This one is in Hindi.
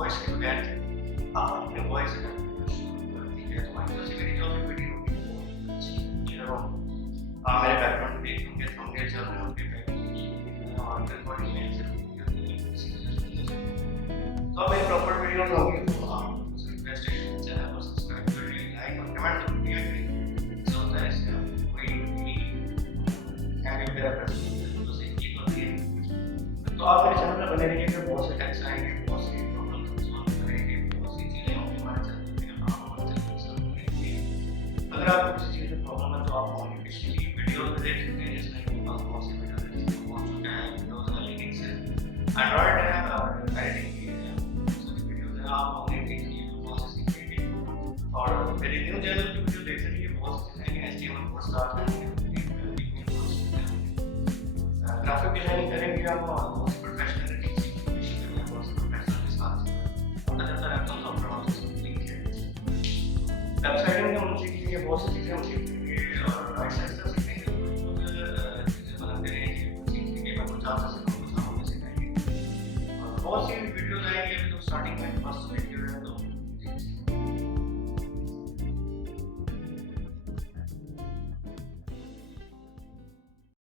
वॉइस के बगैर आप अपने वॉइस से ठीक है। तो वहीं से मेरी जो भी वीडियो होगी वो अच्छी आप मेरे बैकग्राउंड देख होंगे, थंबनेल चल रहे होंगे और रिकॉर्डिंग में सिर्फ तो मेरी प्रॉपर वीडियोस होंगी तो आप रिक्वेस्ट है चैनल को सब्सक्राइब करिए, लाइक और कमेंट जरूर किया करिए। जो होता है इससे कोई भी हैवी मेरा प्रश्न तो सीखने को दिए तो आप मेरे चैनल पर बने रहिएगा। बहुत से टैक्स आएंगे, बहुत सी प्रॉब्लम सॉल्व करेंगे, बहुत सी चीज़ें होंगी हमारे चैनल में, आप हमारे चैनल पर सॉल्व करेंगे। अगर आपको किसी चीज़ में प्रॉब्लम है तो आप हमारी पिछली वीडियो में देख सकते हैं जिसमें मेरे पास बहुत सी वीडियो हो चुका है, वीडियोस का लिंक्स है, एंड्रॉइड है और एडिटिंग की है, सभी वीडियोस हैं, आप उन्हें देखिए तो बहुत सी सीखेंगे। और मेरे न्यू चैनल की वीडियो देख रही है बहुत सी चीज़ें हैं, HTML कोर्स स्टार्ट करेंगे, ग्राफिक डिजाइनिंग करेंगे, आप बहुत प्रोफेशनल वेबसाइटिंग में हम सीखेंगे, बहुत सी चीज़ें हम सीखेंगे और आहिस्ता आहिस्ता सीखेंगे तो चीज़ें बनाते रहेंगे, सीखेंगे, मैं कुछ आपसे सीखूँगा, कुछ आप हमें सिखाएंगे और बहुत सी वीडियोज़ आएंगी। अभी तो स्टार्टिंग में फर्स्ट वीडियो है तो